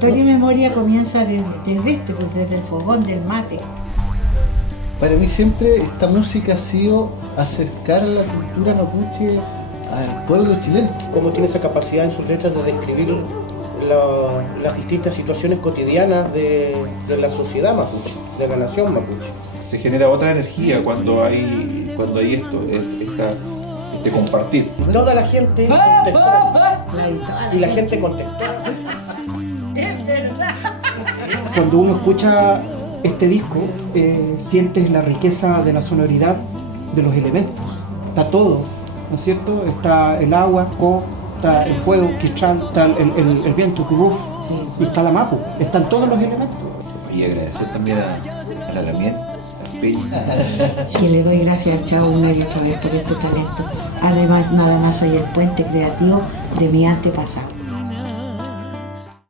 Historia y memoria comienza desde el fogón del mate. Para mí siempre esta música ha sido acercar la cultura mapuche al pueblo chileno. Cómo tiene esa capacidad en sus letras de describir las distintas situaciones cotidianas de la sociedad mapuche, de la nación mapuche. Se genera otra energía cuando hay esto, este compartir. Toda la gente contextual. Y la gente contextual. Es verdad. Cuando uno escucha este disco, sientes la riqueza de la sonoridad de los elementos. Está todo, ¿no es cierto? Está el agua, está el fuego, quistral, está el viento, roof, y está la mapu. Están todos los elementos. Y agradecer también a la Damián, al Peña. Y le doy gracias a Chao una y otra vez por este talento. Además, nada más soy el puente creativo de mi antepasado.